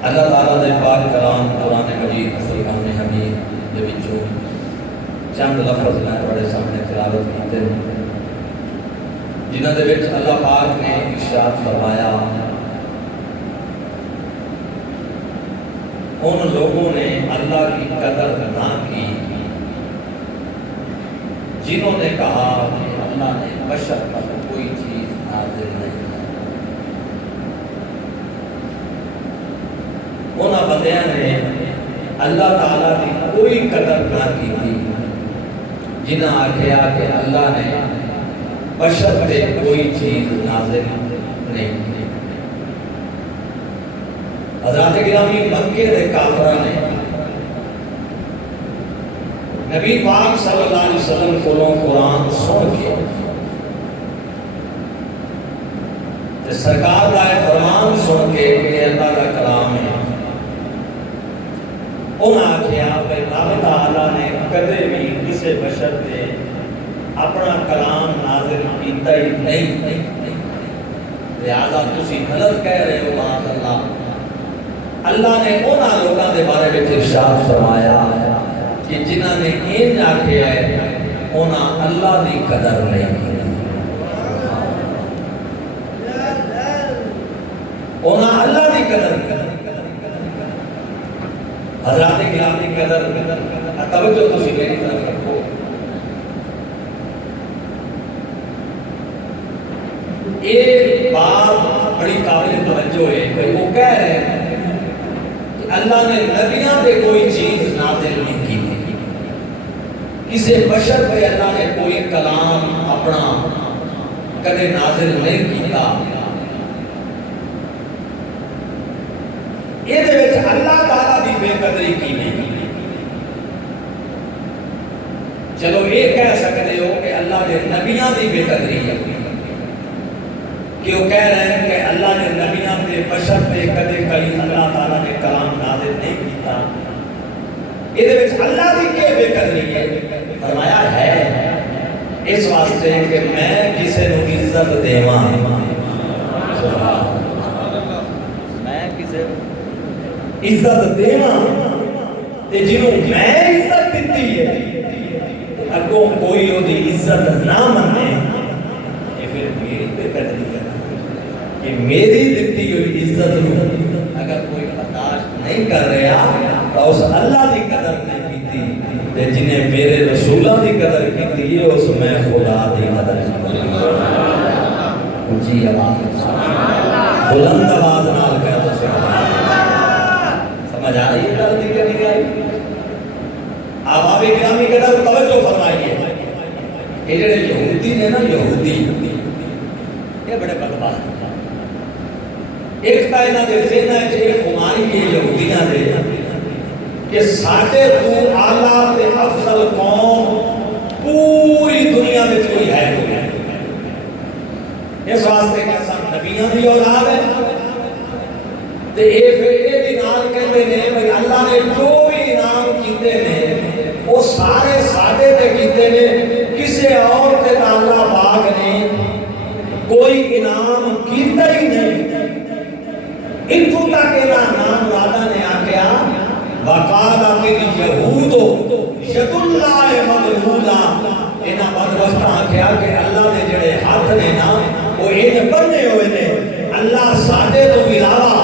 اللہ تعالیٰ دے پاک کلام قرآن مجید فرقان حمید دے وچوں چند لفظ میں بڑے سامنے تلاوت کیتے جنہاں دے وچ اللہ پاک نے ارشاد فرمایا ان لوگوں نے اللہ کی قدر نہ کی جنہوں نے کہا کہ اللہ نے بشر پر کوئی چیز نازل نہیں انہاں بندیاں نے اللہ تعالیٰ کی کوئی قدر نہ کی تھی جنہاں آکھیا کہ اللہ نے بشر پہ کوئی چیز نازل نہیں کی۔ حضرات گرامی مکے دے کافراں نے نبی پاک صلی اللہ علیہ وسلم کو قرآن سن کے سرکار کا فرمان سن کے کہ اللہ کا کلام ہے انہاں آکھیا کہ اللہ تعالیٰ نے کدے بھی کسی بشر تے اپنا کلام کیتا ہی نہیں، لہذا تسی غلط کہہ رہے ہو معاذ اللہ۔ اللہ نے انہاں لوگوں کے بارے میں ارشاد فرمایا کہ جنہاں نے این آکھیا ہے انہاں اللہ دی قدر نہیں کی، انہاں اللہ دی قدر نہیں۔ حضرات کرام کی قدر توجہ تسی میری طرف رکھو۔ ایک بات بڑی قابل توجہ ہے کہ وہ کہہ رہے ہیں کہ اللہ نے نبیوں پہ کوئی چیز نازل نہیں کی، کسی بشر پہ اللہ نے کوئی کلام اپنا کدے نازل نہیں کیتا۔ یہ اللہ تعالیٰ دی بے قدری کی نہیں۔ چلو یہ کہہ سکتے ہو کہ اللہ نے نبیوں دی بے قدری ہے، کہ وہ کہہ رہے ہیں کہ اللہ نے نبیوں پہ بشر پہ کدے کئی اللہ تعالیٰ نے کلام نازل نہیں کیتا۔ یہ اللہ دی کے بے قدری ہے؟ فرمایا ہے اس واسطے کہ میں کسی نو عزت دیواں، میں کسی عزت دیواں تے جنوں میں عزت دیتی ہے اگوں کوئی وہ دی عزت نہ منے، یہ پھر میری بے قدری ہے کہ میری دیتی ہوئی عزت نو اگر کوئی برداشت نہیں کر رہا تو اس اللہ دی قدر نہیں کیتی، تے جنہیں میرے رسولہ دی قدر کیتی ہے اس میں خدا دی قدر کیتی۔ اونچی آواز بلند آواز نال کہہ دو سبحان اللہ۔ سمجھ آ رہی ہے گل دی کہ نہیں آئی؟ آباب گرامی قدر توجہ فرمائیے۔ یہ جڑے یہودی نے نا، یہودی یہ بڑے بدبخت ہیں۔ ایک تا انہاں دے ذہناں وچ یہ خماری ہے یہودیاں دے کہ ساڈے تو اعلیٰ تے افضل قوم پوری دنیا میں کوئی ہے نہیں۔ اس واسطے کہ سب نبیوں کی اولاد ہے تے اے پھر اے بھی نال کہندے نے بھئی اللہ نے جو بھی انعام کیتے نے وہ سارے ساڈے تے کیتے نے، کسی اور تے اللہ پاک نے کوئی انعام کیتا ہی نہیں۔ اتوں تک انہاں نام مرادہ نے آکھیا وقال اليہود ید اللہ مغلولہ، انہاں بدبختاں آکھیا کہ اللہ دے جڑے ہاتھ نے نا وہ یہ بننے ہوئے نے، اللہ ساڈے تو علاوہ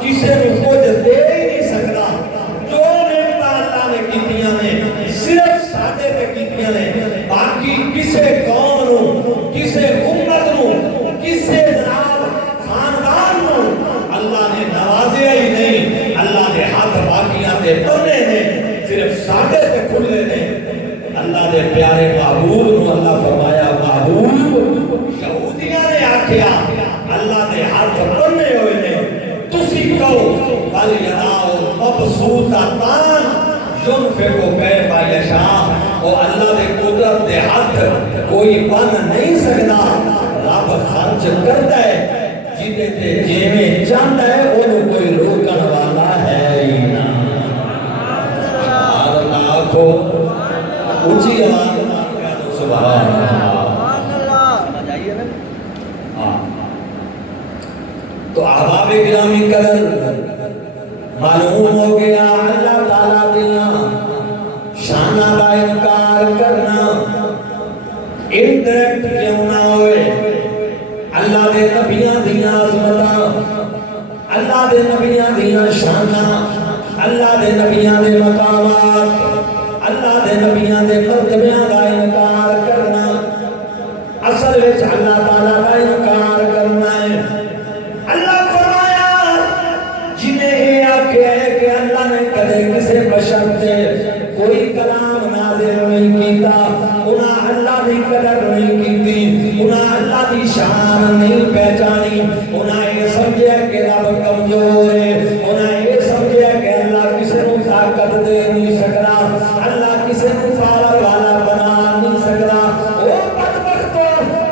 کسی کو کچھ دے ہی نہیں سکتا۔ جو نعمتاں اللہ نے کیتیاں نے صرف ساڈے تے کیتیاں نے، باقی کسی قوم نو، کسی امت نو، کسی جناب خاندان نو اللہ نے نوازیا ہی نہیں۔ اللہ نے ہاتھ باقیاں تے بننے نے، صرف ساڈے تے کھلے نے۔ اللہ دے پیارے محبوب نو اللہ فرمایا محبوب، یہودیاں نے آکھیا اللہ دے ہاتھ بننے ہوئے نے، تسی کہو بل یداؤ مبسوطتان ينفق کیف یشاء، وہ اللہ دے قدرت دے ہاتھ کوئی بن نہیں سکتا، رب خرچ کرتا ہے جیتے تے جیویں چاہتا ہے، انہوں کوئی روکن والا ہے ہی نہ۔ سبحان اللہ، آنکھو اونچی آواز سبحان اللہ، سمجھ آئیے نا؟ تو احباب گرامی قدر معلوم ہو گیا اللہ تعالیٰ دیاں شانہ کا انکار کرنا انڈائریکٹ کیوں نہ ہوئے، اللہ دے نبیاں دیاں عظمتاں، اللہ دے نبیاں دیاں شاناں، اللہ دے نبیاں دے مقامات، اللہ دے نبیاں دے مرتبیاں کا انکار کرنا اصل وچ اللہ تعالیٰ کا انکار کرنا ہے۔ اللہ فرمایا جنہیں یہ آکھیا ہے کہ اللہ نے کدے کسی بشر سے کوئی کلام نازل نہیں کیتا، انہاں اللہ دی قدر نہیں کیتی، انہاں اللہ دی شان نہیں پہچانی، انہاں یہ سمجھیا کہ رب کمزور ہے، انہاں یہ سمجھیا کہ اللہ کسی کو طاقت دے نہیں سکتا، اللہ کسی کو پاور والا بنا نہیں سکتا۔ او بدبختو،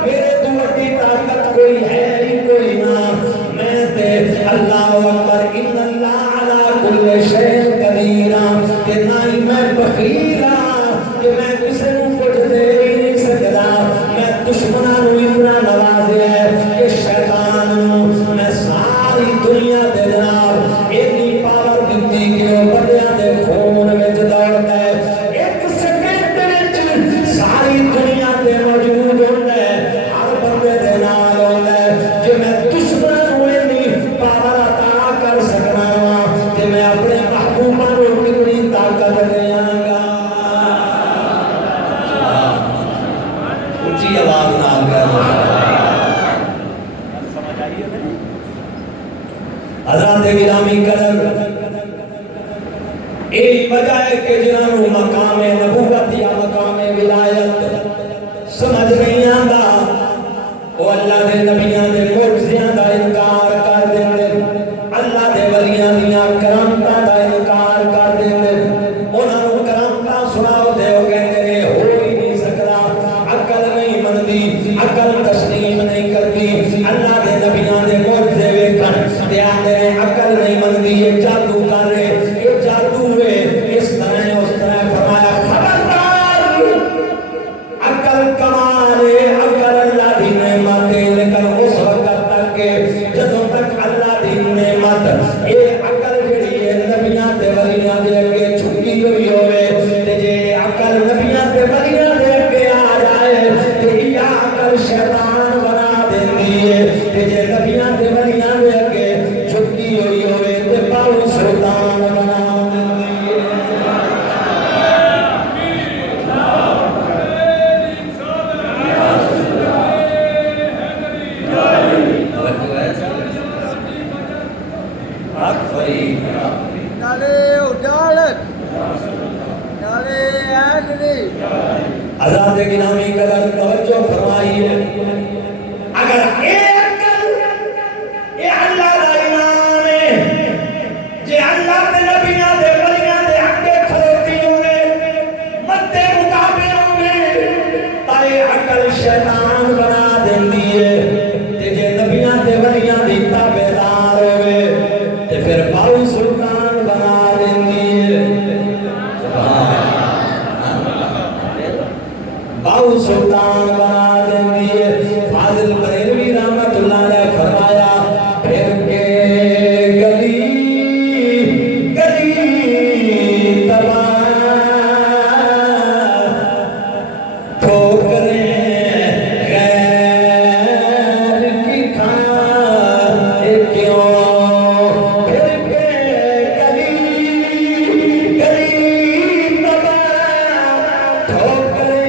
میرے تو بڑی طاقت کوئی ہے ہی کوئی نہ، میں تے اللہ اکبر ان اللہ علی کل شیء قدیر، کہ نہ ہی میں بخیل ہاں کہ میں کسی کو کچھ دے ہی نہیں سکتا، میں دشمناں نو اتنا دیا کہ شیطان میں ساری دنیا دے جناب ایک پاور دیتی کہ وہ بندیاں دے خون وچ دوڑدا ہے، ایک سیکنڈ وچ ساری دنیا تے موجود ہوندا ہے، ہر بندے دے نال ہوندا ہے۔ جو میں دشمن ہوئے نہیں پاور عطا کر سکنا وا تے میں اپنے محبوباں نوں کتنی طاقت دیاں گا۔ اونچی آواز نال کہو حضرات گرامی قدر، یہی وجہ ہے کہ جنہوں مقام نبوت یا مقام ولایت سمجھ نہیں آتا، وہ اللہ دے نبیاں دے معجزیاں دا انکار کر دیندے، اللہ دے ولیاں دیاں کرامتاں دا انکار کر دیندے، انہاں نوں کرامتاں سناؤ تے او کہندے نے ہو ہی نہیں سکدا، عقل نہیں مندی، عقل تسلیم نہیں کرتی۔ اللہ دے نبیاں دے معجزے ویکھن تے آندے نے عقل نہیں مندی، یہ جادو کر رہے، یہ جادو ہے، اس طرح اس طرح فرمایا خبردار، عقل کمال ہے، عقل اللہ دی نعمت ہے، لیکن اس وقت تک کہ جدوں تک اللہ دی نعمت یہ عقل جڑی ہے نبیاں تے ولیاں دے اگے جھکی ہوئی ہوئے تے جے عقل نبیاں تے ولیاں دے اگے آ جائے تے یہ عقل شیطان بنا دیندی ہے تے جے نبیاں تے ولیاں دے اگے جھکی ہوئی ہوئے تے باو سلطان بنا دیندی ہے۔ حق فرید حضرات گرامی قدر توجہ فرمائیے، اگر ایک یہ اللہ دا انعام ہے جے اللہ دے نبیاں دے ولیاں دے اگے کھلوتی ہوئے مدے مقابل ہوئے تا یہ عقل شیطان بنا دیندی ہے تے جے نبیاں دے ولیاں دی تابعدار ہوئے تے پھر باو سلطان بنا دیندی ہے۔ باو سلطان بنا دیندی ہے۔ فاضل بریلوی رحمت اللہ علیہ فرمایا پھر کے گلی گلی تباہ ٹھوکریں غیر کی کھائے کیوں، پھر کے گلی گلی تباہ ٹھوکریں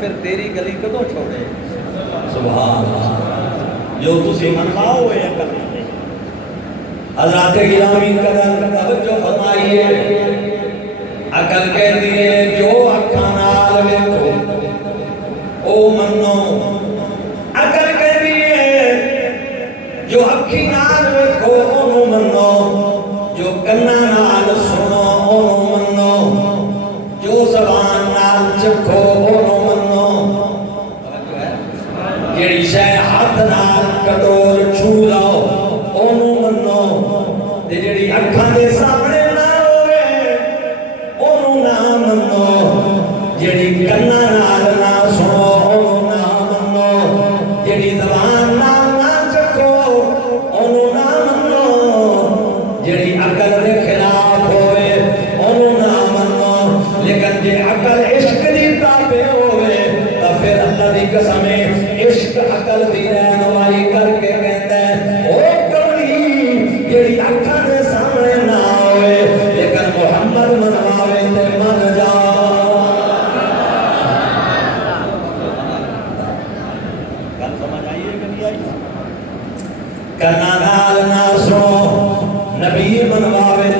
پھر تیری گلی کدوں چھوڑے۔ سبحان اللہ، جو تسی منواؤ ہوئے عقل نہیں۔ حضرات گرامی قدر توجہ فرمائیے، عقل کہتی ہے جو اکھاں نال ویکھو او منو، عقل کہتی ہے جو اکھی نال ویکھو او منو، جو کناں نال سنو او منو، جو زبان نال چکھو او جیڑی شے ہاتھ نال کٹول چھو لاؤ اونوں منو تے جیڑی اکھاں دے سامنے نہ ہوئے اونوں نہ منو، جیڑی کناں نال نہ سنو اونوں نہ منو، جیڑی زبان نال نہ چکھو اونوں نہ منو، جیڑی عقل دے خلاف ہوئے اونوں نہ منو، لیکن جے عقل عشق دی تابع ہوئے تو پھر اللہ دی قسم عشق عقل دی رہنمائی کر کے کہتا ہے او کملی جیڑی اکھاں دے سامنے نہ ہوئے لیکن محمد منواوے تے من جا۔ گل سمجھ آئیے کہ نہیں آئی؟ کناں نال نہ سنو نبی منواوے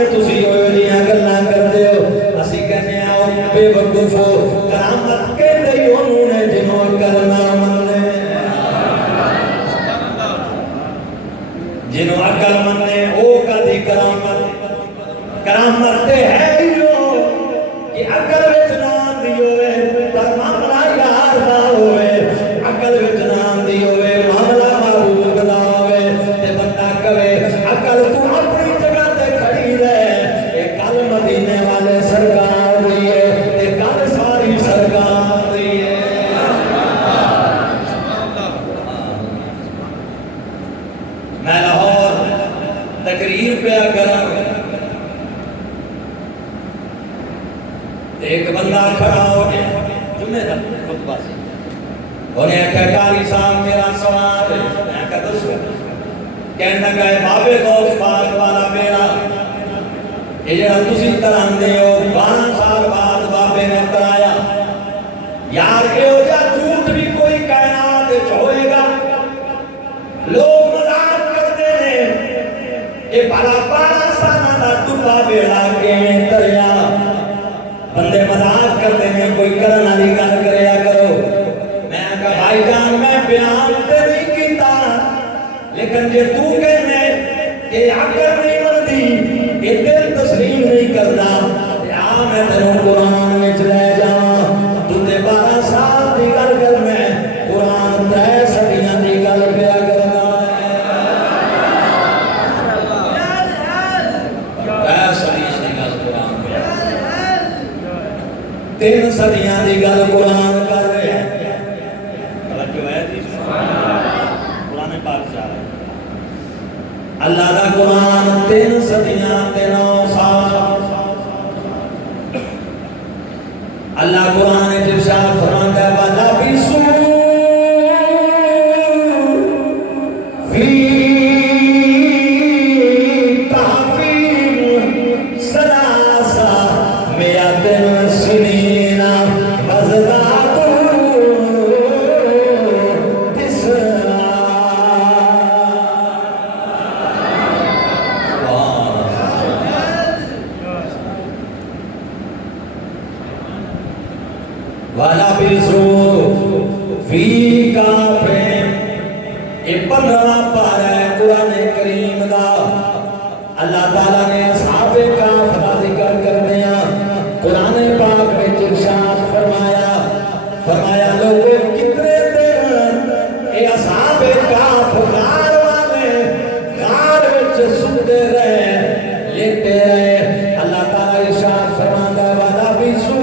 ہے تسی ہوئے جیاں گلاں کردے ہو اسی کہنے آؤ بے وقوفو کرامت کے دے انہوں نے جنہوں کلمہ مندے جنہوں عقل مندے او کدی کرامت تے ہے ہیو کہ عقل وچ نام دی ہوئے پر معاملہ یار دا ہوئے عقل وچ نام دی ہوئے معاملہ محبوب دا ہوئے تے بندہ کہے عقل تو اپنی جگہ تے کھڑی رہے اے کل مدینے والے سرکار دی ہے تے کل ساری سرکار دی ہے میں لاہور تقریر پہ کرا ایک بندہ کھڑا ہو گیا جمعے کا خطبہ سے انہیں کہا قاری صاحب میرا سوال ہے میں کہا دسو کہنے لگا ہے بابے غوث پاک والا بیڑا یہ جڑا تسی تراندے ہو 12 سال بعد بابے نے کرایا یار یہ ہو جا جھوٹ بھی کوئی کائنات وچ ہوئے گا لوگ مذاق کرتے ہیں کہ بھلا 12 سال دا ڈبا بیڑا کیویں تریا بندے مذاق کرتے ہیں کوئی کرن والی گل کریا کرو میں کہا بھائی جان میں بیان تے نہیں کیتا لیکن جے تو کہنے کہ عقل نہیں مندی کہ دل تسلیم نہیں کردا تے آ میں تینوں قرآن وچ لے جاواں تو تے 12 سال دی گل کر میں قرآن 3 صدیاں دی گل پیا کرنا تین صدیاں دی گل قرآن کر رہے ہیں توجہ ہے جی قرآن پاک سے آ رہا ہے اللہ دا قرآن 3 صدیاں 9 سال اللہ قرآن ارشاد فرماتا ہے وَلَا بِسُوا فِي والا بسو فی کافرین یہ 15واں پارہ ہے قرآن کریم دا اللہ تعالیٰ نے اصحاب کاف دا ذکر کر دیا قرآن پاک میں ارشاد فرمایا لوگوں کتنے دن اے اصحاب کاف غار والے غار وچ سوتے رہے لیتے رہے اللہ تعالیٰ ارشاد فرماتا ہے والا بسو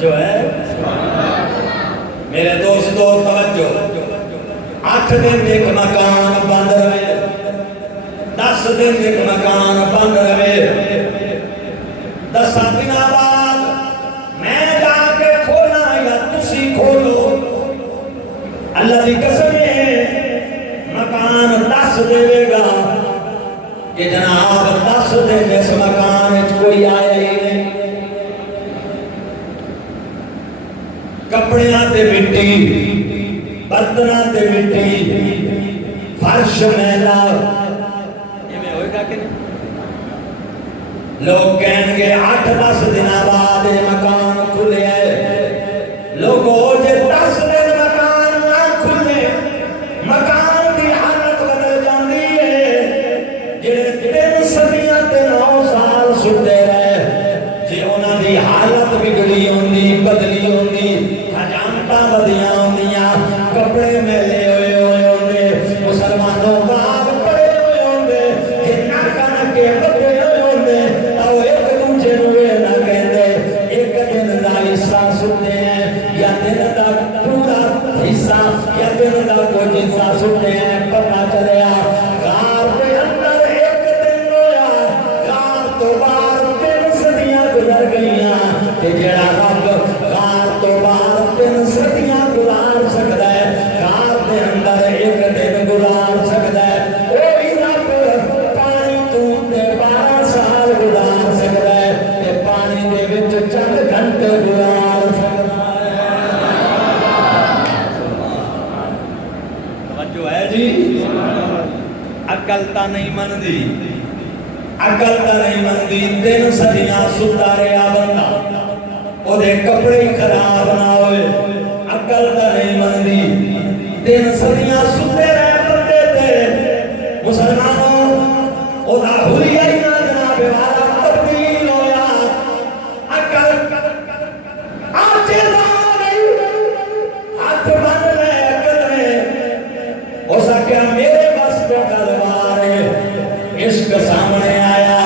جو ہے میرے دوستو توجہ 8 دن ایک مکان بند رہے دن ایک مکان بند رہے، 10 دن بعد میں جا کے کھولا یا تسی کھولو، اللہ دی قسم ہے مکان 10 دے گا کہ جناب 10 دن اس مکان وچ کوئی آیا ہی نہیں، کپڑیاں تے مٹی، برتناں تے مٹی، فرش میلا، یہ میں ہوئے گا کہ نہیں؟ لوگ کہیں گے 8-10 دن بعد یہ مکان کھلے ہے، لوگوں جے 10 دن مکان نہ کھلے مکان دی حالت بدل جاندی ہے، جڑے 3 صدیاں تے 9 سال ستے رہے جے انہاں دی حالت بگڑی ہوندی بدلی ہوندی، حجامتاں بدیاں ہوندیاں، کپڑے میلے ہوئے ہوندے، مسلمانوں باغ پڑے ہوئے ہوندے، جنہ کن کے بدے ہوئے ہوندے، او ایک دوجے نوں اے نہ کہندے ایک دن دا حصہ ستے ہیں یا دن دا پورا حصہ یا دن دا کچھ حصہ ستے ہیں، پتہ چلیا غار دے اندر ایک دن ہویا، غار تو باہر 3 صدیاں گزر گئیاں، تے جڑا رب غار تو باہر 3 صدیاں گزار سکدا ہے، غار دے اندر ایک دن گزار سکدا ہے، وہی رب پانی تو تے 12 سال گزار سکدا ہے، تے پانی دے وچ چند گھنٹے گزار سکدا ہے۔ توجہ ہے جی؟ عقل تا نہیں مندی، عقل تا نہیں مندی، 3 صدیاں ستا رہا بندہ، او دے کپڑے ہی خراب نہ ہوئے، عقل تا نہیں مندی، 3 صدیاں ستے رہے بندے تے، مسلمانوں او دا حلیہ ہی نہ جناب والا تبدیل ہویا، عقل آجے دا نہیں، ہاتھ بن لے عقل نے، ہو سکیا میرے بس کو گلوار ہے، عشق سامنے آیا،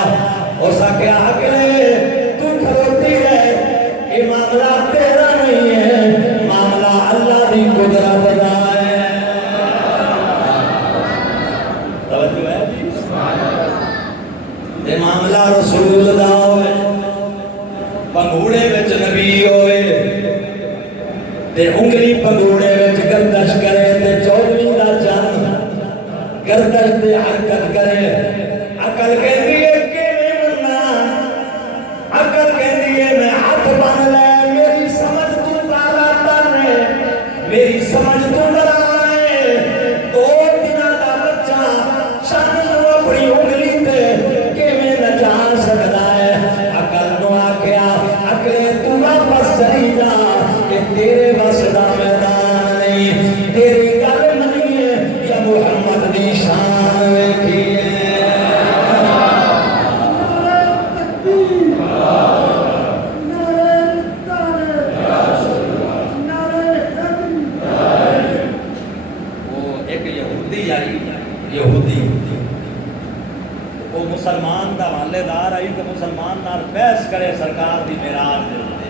ہو سکیا عقلے تو کھلوتی ہے، یہ معاملہ تیرا نہیں ہے، معاملہ اللہ دی قدرت دا ہے۔ توجہ ہے جی؟ یہ معاملہ رسول دا ہوئے، پنگوڑے وچ نبی ہوئے، تے انگلی پنگوڑے وچ گردش کرے تے 14ویں دا چند گردش تے حرکت کرے، عقل کہندی ہے کہ میں مرنا، عقل کہندی ہے میں ہاتھ بن لے، میری سمجھ تو بالا تر ہے، میری سمجھ تو بڑا ہے، 2 دنوں دا بچہ شان نو اپنی انگلی تے کہ میں نچا سکدا ہے، عقل نو آکھیا عقلے تو واپس چلی جا، کہ تیرے بس دا میدان نہیں، تیری گل نہیں ہے یا محمد دی شان ویکھی ہے۔ وہ ایک یہودی آئی، یہودی وہ مسلمان دا والدار آئی تو مسلمان نال بحث کرے سرکار دی معراج دے اوتے،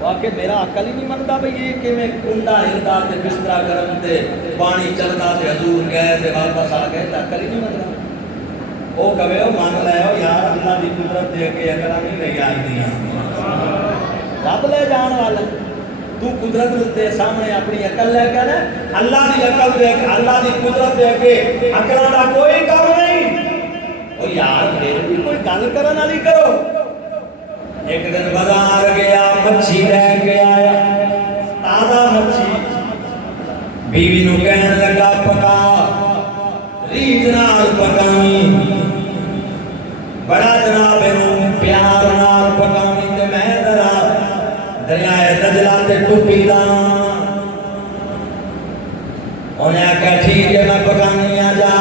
وہ آکے میرا عقل ہی نہیں مندا بھئی یہ کہ میں کنڈا ہلدا تے بسترا گرم تے پانی چلدا تے حضور گئے تے واپس آ گئے تے عقل ہی نہیں مندا، وہ کہے او مان لے او یار اللہ دی قدرت دے کے عقل نہیں لے آئی دیاں، رب لے جان والا تو قدرت دے سامنے اپنی عقل لے کے نا، اللہ دی عقل دے کے اللہ دی قدرت دے کے عقلاں دا کوئی کام نہیں، او یار پھر بھی کوئی گل کرن والی کرو۔ ایک دن بازار گیا، مچھی لے کے آیا، تازہ مچھی، بیوی نو کہنے لگا پکا، ریت نال پکاویں، بڑا جناب نوں پیار نال پکاویں تے میں ذرا دریائے دجلہ تے ٹپی دا، انہیں آکھا ٹھیک ہے میں پکانی آ جا،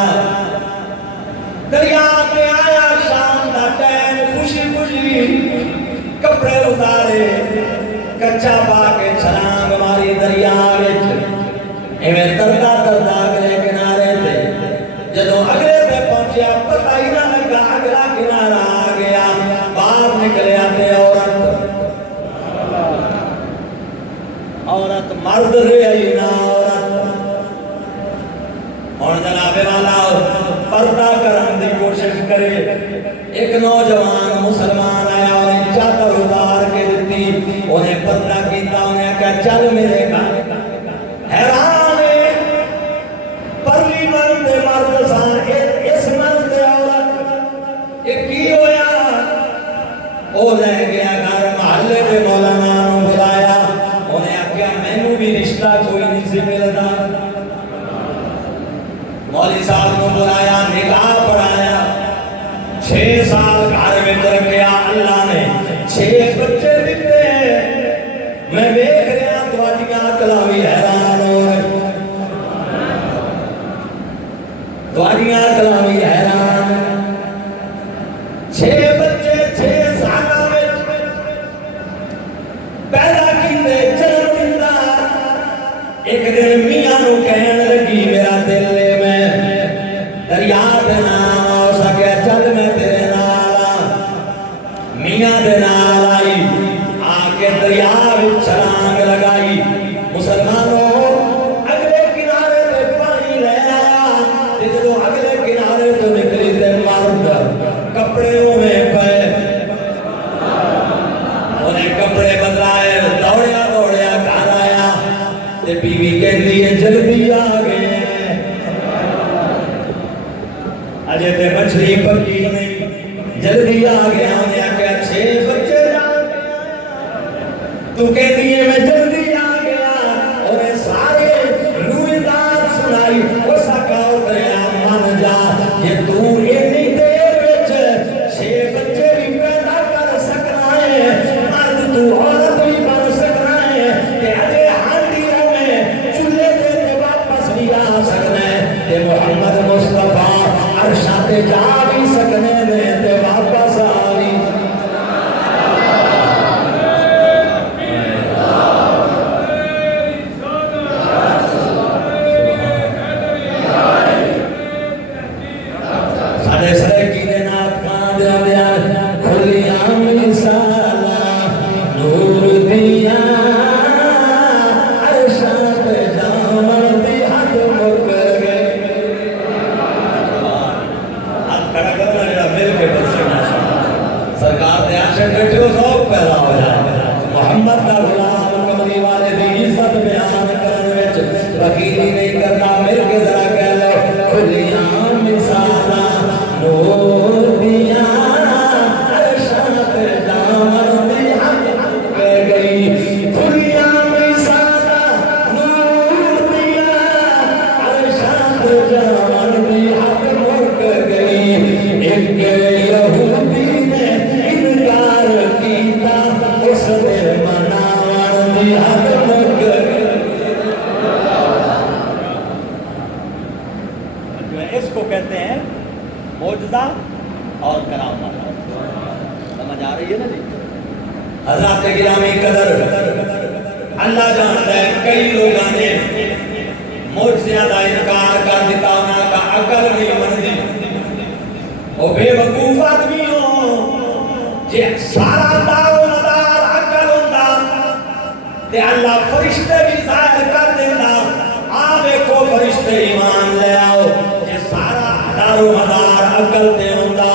دریا پہ آیا شام دا ٹائم، خوشی خوشی کپڑے اتارے، کچا پا کے چھلانگ ماری دریا وچ، ایویں تردا تردا اگلے کنارے تے، جدوں اگلے تے پہنچیا پتہ ہی نہ لگا اگلا کنارہ آ گیا، باہر نکلیا تے عورت مرد رہی نہ عورت، اور جناب والا پردہ کرنے کی کوشش کرے. ایک نوجوان مسلمان آیا انہیں چادر اتار کے دیتی, انہیں پردہ کیتا, انہیں کہا چل میرے گھر. حیران ہے پرلی مرد مرد سان اس مرد عورت یہ کی ہویا. وہ لے گیا گھر, محلے کے مولانا نو بلایا, انہیں آکھیا مینوں بھی رشتہ کوئی نہیں سی ملدا. مولوی صاحب کو بلایا, نکاح پڑھایا, 6 سال گھر میں رکھیا. اللہ نے 6 بچے دیتے. میں دیکھ رہا تواڈیاں عقلاں وی حیران ہو گئی, تواڈیاں عقلاں وی حیران. 6 بچے 6 سالاں وچ پیدا کیتے, جنم دتا. ایک دن میاں نو کہن لگی میرا دل ہے میں دریا دے نال ہو سکیا, چل میں تیرے نال آ. میاں دے نال آئی, آ کے دریا وچ چھلانگ لگائی. مسلمانوں اگلے کنارے تے پانی لے آیا, تے جدوں اگلے کنارے تو نکلی تے مرد کپڑے میں پے, انہیں کپڑے بدلائے, دوڑیا دوڑیا گھر آیا. تے بیوی کہندی ہے جلدی آ گئے, اجے تے مچھلی پکی نہیں, جلدی آ گیا. انہیں آکھیا 6 بچے جان کے آیا, تو کہندی ہے میں جلدی آ گیا. انہیں سارے رویداد سنائی. وہ سکا اتریا من جا, یہ تو اتنی دیر وچ 6 بچے بھی پیدا کر سکنا ہے, مرد تو عورت بھی بن سکنا ہے, کہ اجے ہانڈیوں میں چولہے تے واپس بھی آ سکنا ہے, کہ محمد مصطفیٰ عرشاں تے جا بھی سکنے نے تے واپس آ بھی. سارے سرکی دے نات کان دے بیان کھلیاں مثالا نور دیا عرشاں تے جامن دی حد مک گئے. ہاتھ کھڑا کرنا جڑا مل کے بچے سرکار دے عاشق بیٹھے ہو ذوق پیدا ہو جائے. محمد دا غلام کملی والے دی عزت بیان کرنے وچ وکیلی نہیں کرنا, مل کے ذرا کہہ لو کھلیاں مثالا نور دیا عرشاں تے جامن دی حد مک گئی. کھلیاں مثالا نور دیا عرشاں تے جامن دی حد مک گئی. ایک یہودی نے انکار کیتا, اس دے مناون دی حد مک گئی. اس کو کہتے ہیں معجزہ اور کرامت. سمجھ آ رہی ہے نا جی. حضرات گرامی قدر, اللہ جانتا ہے کئی لوگوں نے معجزہ دا انکار کر دیتا, انہاں کا عقل نہیں بنتی. وہ بے وقوف آدمی ہو, جے سارا دار و مدار عقل ہوندا تے اللہ فرشتے بھی ظاہر کر دیتا. آ دیکھو فرشتے ایمان لے آؤ, جے سارا دار و مدار عقل تے ہوندا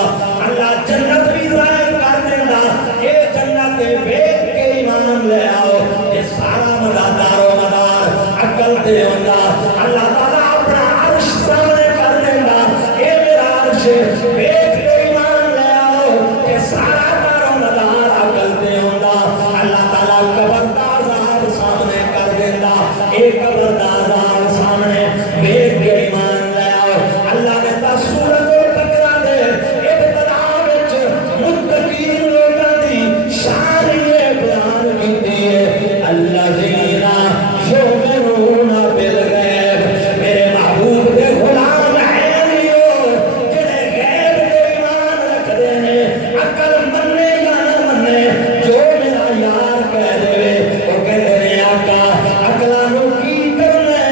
اللہ جنت بھی ظاہر کر دیتا. اے جنت ویکھ کے ایمان لے آؤ, جے سارا دار و مدار عقل تے ہوندا اللہ تعالیٰ اپنا عرش سامنے کر دیتا. اے میرا عرش ویکھ کے ایمان لے آؤ, کہ سارا دار و مدار عقل تے ہوندا اللہ تعالیٰ قبر دا عذاب سامنے کر دیتا. اے قبر دا عذاب سامنے ویکھ کے ایمان لے آؤ. اللہ نے تا سورۃ البقرہ دے ابتدا وچ متقین لوگاں دی شان یہ بیان کیتی ہے, الذین یؤمنون بالغیب. میرے محبوب دے غلام ہیں نیو جڑے غیب تے ایمان رکھدے نے, عقل مننے یا نہ مننے, جو میرا یار کہہ دے وہ کہندے نے آقا عقلاں نو کی کرنا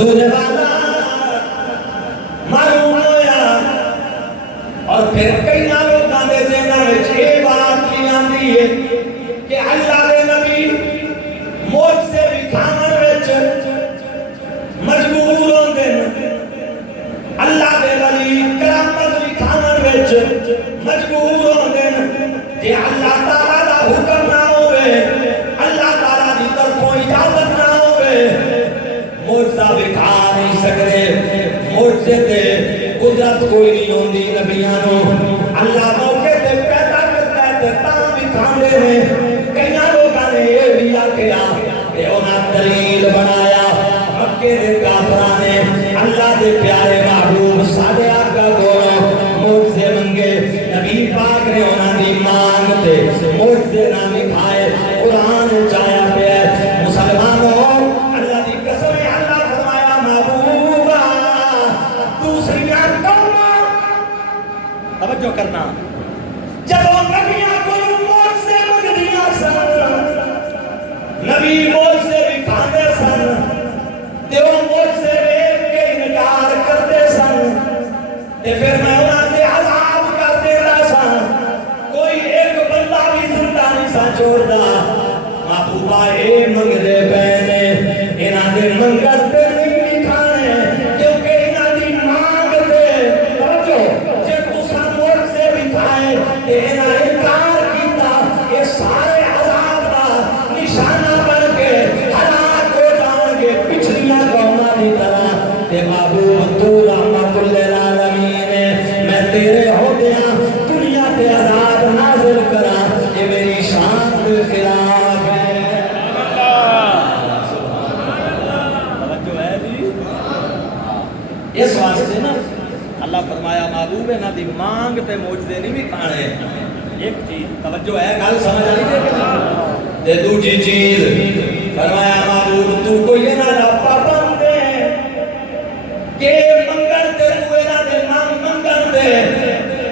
حضور والا معلوم ہویا اور پھر کئی لوگوں کے ذہن میں یہ بات بھی آتی ہے کہ اللہ کے نبی معجزے وکھاون وچ مجبور ہوندے نے اللہ کے ولی کرامت وکھاون وچ مجبور ہوندے نے جے اللہ تعالی دا حکم نہ ہوئے اللہ تعالی دی طرفوں اجازت نہ ہوئے معجزہ وکھا نہیں سکدے معجزے تے قدرت کوئی نہیں ہوندی نبیاں نو اللہ موقع تے پیدا کرتا ہے تے تاں وکھاندے نے کئی لوگاں نے یہ بھی آکھیا کہ انہاں دلیل بنایا مکے دے کافراں نے اللہ دے پیارے محبوب ساڈے آقا کولوں معجزے منگے نبی پاک نے انہاں دی مانگ تے معجزے نہ وکھائے قرآن چایا پیا مسلمانوں اللہ دی قسم ہے اللہ فرمایا محبوبا دوسریاں قوماں توجہ کرنا جدوں نبیاں کولوں معجزے منگدیاں سن نبی معجزے وکھاندے سن تے او معجزے ویکھ کے انکار کردے سن تے پھر میں انہاں تے عذاب کر دیندا سا کوئی ایک بندہ بھی زندہ نہیں سا چھوڑدا محبوبا اے منگدے پے نے انہاں دے منگل تے نہیں وکھانے کیونکہ انہاں دی مانگ تے توجہ جے تساں معجزے وکھائے تے انہاں انکار کیتا اے سارے عذاب دا نشانہ بن کے ہلاک ہو جان گے پچھلیاں قوماں دی طرح تے محبوب تو رحمت للعالمین میں تیرے ہوندیاں دنیا تے عذاب نازل کراں اے میری شان دے خلاف ہے توجہ ہے جی اس واسطے نا اللہ فرمایا محبوب نہ دی مانگ تے معجزے نہیں بھی کھانے ایک چیز توجہ ہے گل سمجھ آئی تے دوسری چیز فرمایا محبوب تو کوئی نہ رپا بندے کہ منگل تے تو انہاں دے منگل تے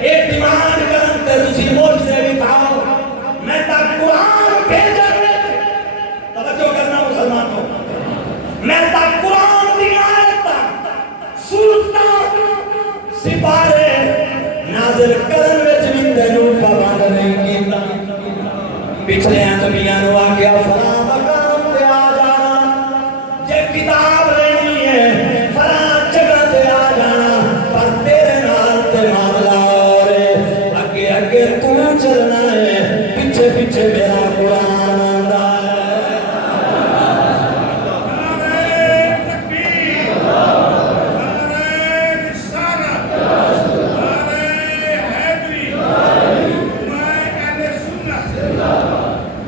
اے ڈیمانڈ کرن تے تسی معجزے وکھاؤ میں تا قرآن بھیجن وچ توجہ کرنا مسلمانوں میں تا قرآن دی آیتاں سورتاں سپارے نازل کرن وچ بھی تینوں پابند نہیں کیتا پچھلے نبیاں نو آکھیا فلاں مقام تے آ جانا جے کتاب لینی ہے فلاں جگہ تے آ جانا پر تیرے نال تے معاملہ اور اگے اگے تو چلنا ہے پیچھے پیچھے میرا قرآن آندا ہے نعرہ تکبیر نعرہ رسالت نعرہ حیدری میں اہل سنت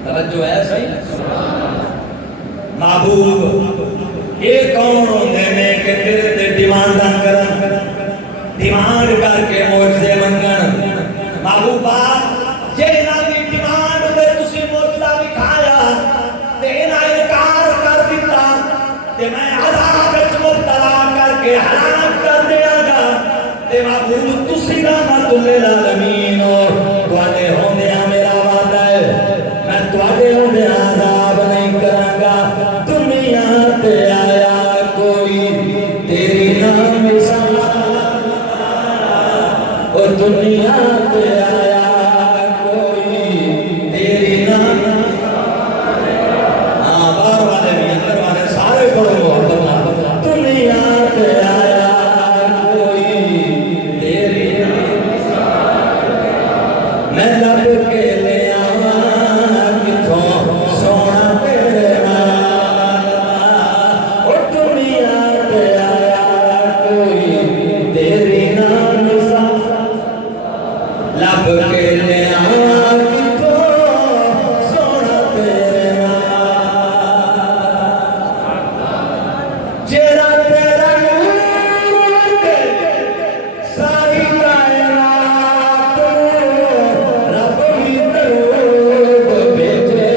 توجہ ہے صحیح محبوب یہ کون ہوندے نے کہ تیرے تے ڈیمانڈاں کرن ڈیمانڈ کر کے معجزے منگن محبوبا جے انہاں دی ڈیمانڈ تے تسی معجزہ وکھایا تے انہاں انکار کر دتا تے میں عذاب وچ مبتلا کر کے ہلاک کر دیاں گا تے محبوب تسی رحمت للعالمین ہو تواڈے ہوندیاں میرا وعدہ ہے میں تواڈے ہوندیاں عذاب نہیں کراں گا دنیا تے آیا کوئی تیری نام مثال اور دنیا تے آیا کوئی تیری نام ہاں باہر والے بھی اندر والے سارے پڑھو دنیا تے آیا کوئی تیری میں لب کے لے آواں کتھوں سونا تیرے نال او دنیا تے آیا کوئی تیری نام لب کے لے آواں کتھوں سونا تیرے نال جیڑا تیرا نور لگے ساری کائنات رب بھی دروب بھیجے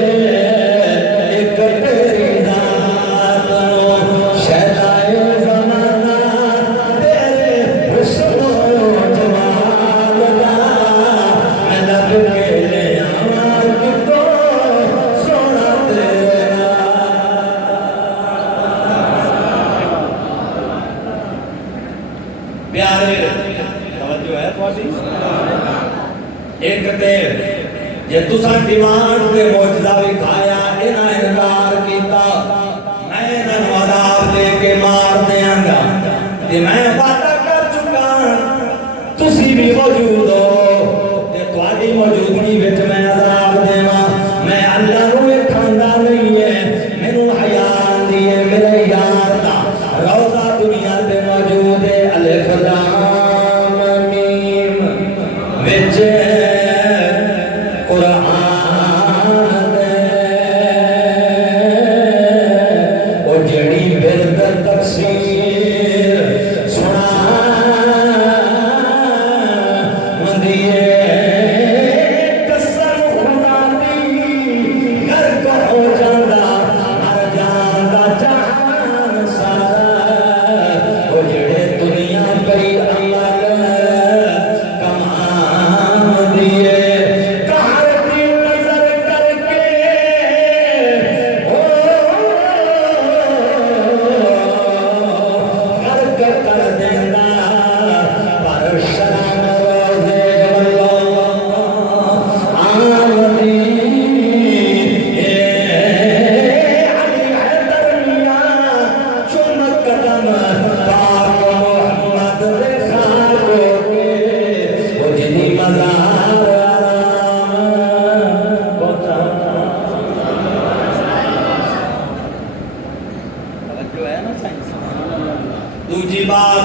ایک تیری ذات شہدائے زمانہ تیرے حسن و جمال دا میں لب کے لے آواں کتوں سونا تیرے نال تھوڑی ایک تے جے تساں ڈیمانڈ تے معجزہ وکھایا انہاں انکار کیتا میں انہاں عذاب دے کے مار دیاں گا تے میں وعدہ کر چکا تسی بھی موجود ہو تے تہاڈی موجودگی وچ میں عذاب دیواں میں اللہ نوں ویکھاندا نہیں ہے مینوں حیا آندی ہے میرے یار دا روضہ دنیا تے موجود ہے الف لام میم وچ دوسری بات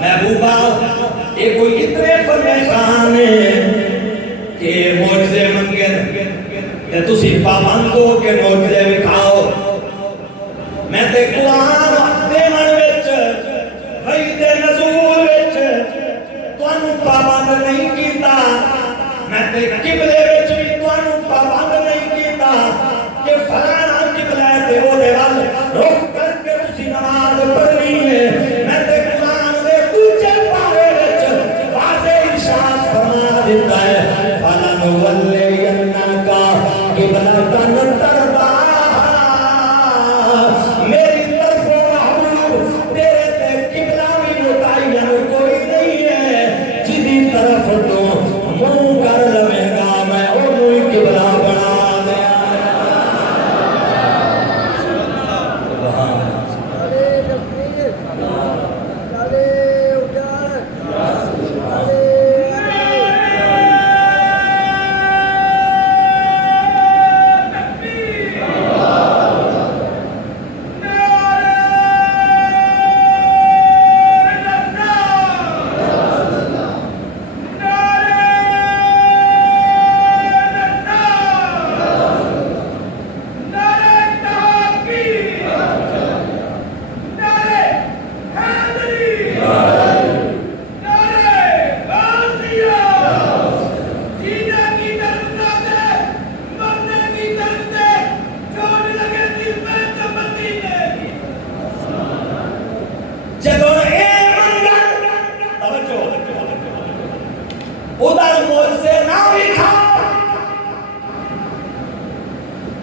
محبوبہ یہ کوئی اتنے پریشان ہے کہ معجزے منگے تے تسی پابند ہو کہ معجزے وکھاؤ میں تے قرآن دیون وچ وحی دے نزول وچ تانوں پابند نہیں کیتا میں تے قبلے وچ بھی تانوں پابند نہیں کیتا کہ فلانا قبلہ تے او دے ول رخ کر کے تسی نماز پڑھنی ہے میں تے قرآن دے دوجے پارے وچ واضح ارشاد فرما دیتا ہے فَلَنُوَلِّيَنَّكَ قِبْلَةً تَرْضَاهَا میری طرف محبوب تیرے تے قبلہ بھی متعین کوئی نہیں ہے جدی طرف تو منہ کر لوے گا میں انہوں ہی قبلہ بنا دیا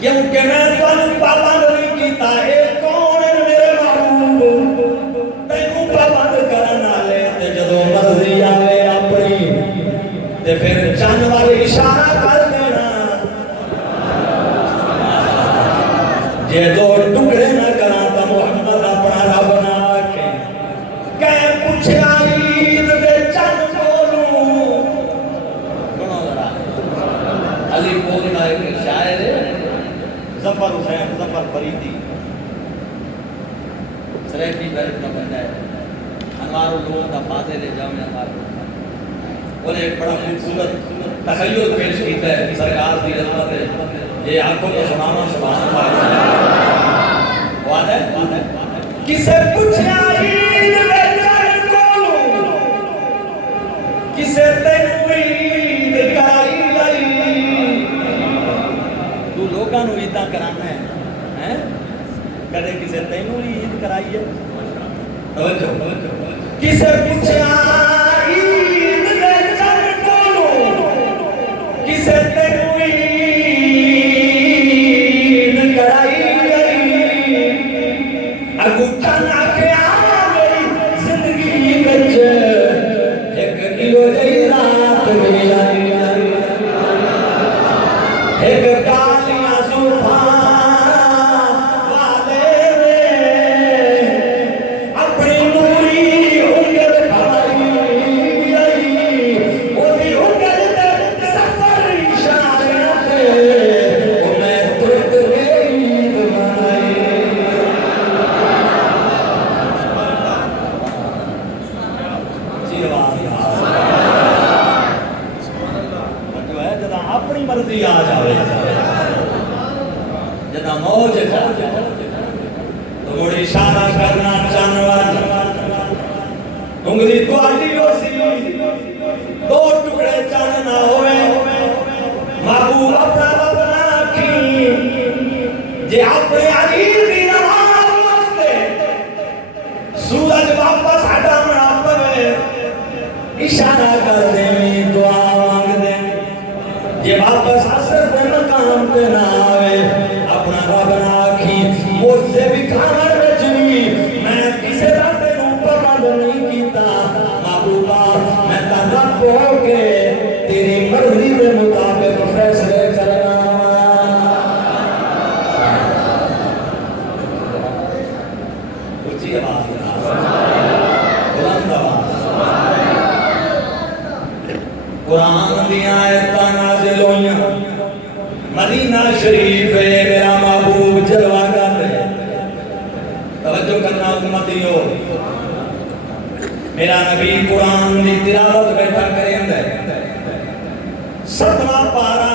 کیونکہ میں تانوں پابند نہیں کیتا اے کون ہے میرے محبوب تینوں پابند کرن والے تے جدوں مرضی آوے اپنی تے پھر چن والے اشارہ کر دینا جے دو ٹکڑے نہ کراں تے محمد اپنا رب نہ آکھے کہ پوچھیا عید دے چن کولوں سنو ذرا علی پورنا ایک شاعر ہے ظفر حسین ظفر فریدی سریفی بیرک نہ بن جائے انوار العلوم کا فاضل جامعہ انوار انہیں ایک بڑا خوبصورت تخیل پیش کیتا ہے سرکار دی عظمت ہے یہ آنکھوں کو سنانا سبحان اللہ وعدہ ہے کسے پوچھیا عید دے چن کولوں کسے تینوں عید کرائی لوگاں نو عیداں کرانا ہے کدے کسے تینوں عید کرائی ہے توجہ کسے پوچھیا عید دے چن کولوں کسے تینوں عید کرائی اگو چن آکھیا میری زندگی وچ ایک ایو اشارہ کرنا جانور انگلی تواڈی ہو سی دو ٹکڑے چن نہ ہوئے محبوب اپنا رب نہ رکھی جے اپنے علی دی نماز واسطے سورج واپس ہٹانا پوے اشارہ کر دے دعا مانگ دے جے واپس اثر دے مقام پہ نہ آوے اپنا رب نہ آکھی مجھ سے بھی کھانا بچنی میں کسے رب نو پابند نہیں کیتا محبوبہ میں تا رب ہو کے تیری مرضی کے مطابق فیصلے کرنا اونچی آواز بلند آواز قرآن دیا آیتاں نازل ہوئیاں مدینہ شریف ہے میرا محبوب جلوہ کر رہے توجہ کرنا امتیو میرا نبی قرآن دی تلاوت بیٹھا کریں دے 7واں پارہ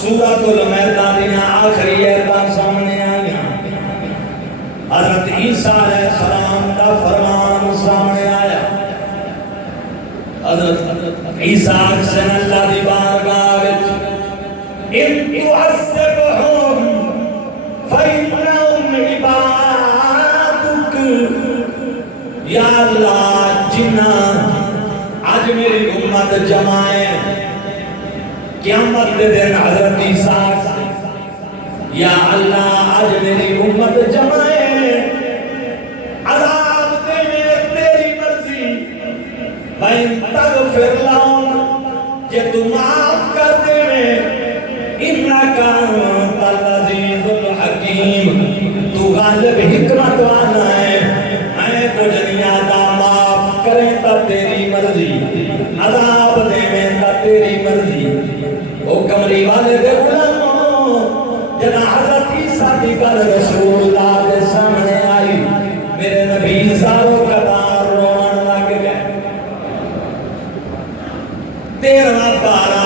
سورۃ المیدہ دیاں آخری آیتاں سامنے آئیاں حضرت عیسیٰ علیہ السلام کا فرمان سامنے آیا حضرت عیسیٰ سے اللہ دی بارگاہ وچ ان تعذبهم فإنهم عبادك یا اللہ جنہ آج میری امت جمائے قیامت دے دن حضرت عیسیٰ یا اللہ آج میری امت جمائے عذاب دے میں تیری مرضی وَإِن تَغْفِرْ لَهُمْ جے تو معاف کر دے میں انکا انت العزیز الحکیم تو غالب حکمت والا ہے میں کچھ نہیں آدھا معاف کریں تا تیری مرضی عذاب دے میں تا تیری مرضی او کمری والے دے غلاموں جنا حضرت عیسیٰ کی گل رسول اللہ کے سامنے آئی میرے نبی ساروں قطار روان لگ گئے 13واں پارہ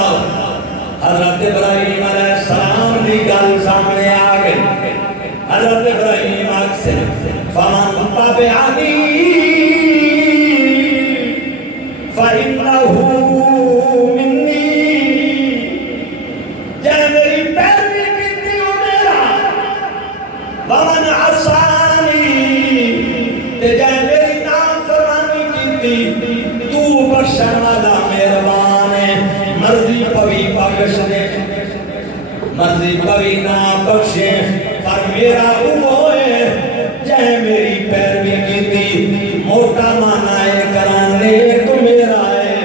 حضرت ابراہیم علیہ السلام دی گل سامنے آ گئی حضرت ابراہیم اکثر فمن تبعنی فإنہ منی جے میری پیروی کیتی ہو میرا ومن عصانی تے جے میری نافرمانی کیتی تو بخشن والا مہربان ہے مرضی پوی بخش دے مرضی پوی نہ بخشے پر میرا وہ ہے جے میری پیروی کیتی موٹا مانا ہے کرانے تو میرا ہے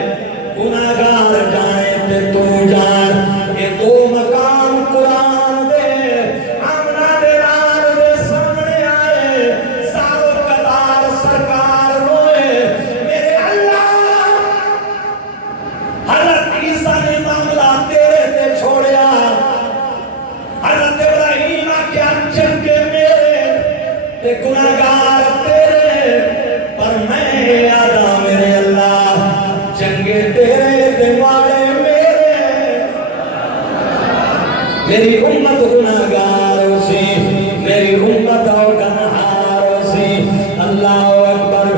گناہگار جانے تے تو جان یہ دو مقام قرآن دے آمنہ دے رار دے سامنے آئے سارو قطار سرکار روئے میرے اللہ حضرت عیسیٰ نے معاملہ تیرے تے چھوڑیا حضرت ابراہیم کیا چنکے میرے تے گناہگار تیرے پر میں آدھا میرے اللہ چنگے تیرے تے مارے میری امت گناہگار اسی میری امت گناہگار اسی اللہ اکبر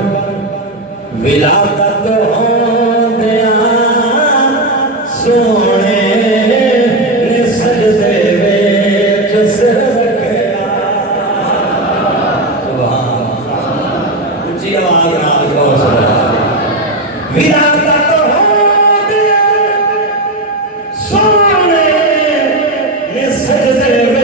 ولادت ہوں دیا سونے نے سجدے ویچ سر رکھیا سبحان اونچی آواز نال کہو سبحان ولادت ہوں دیا سونے نے سجدے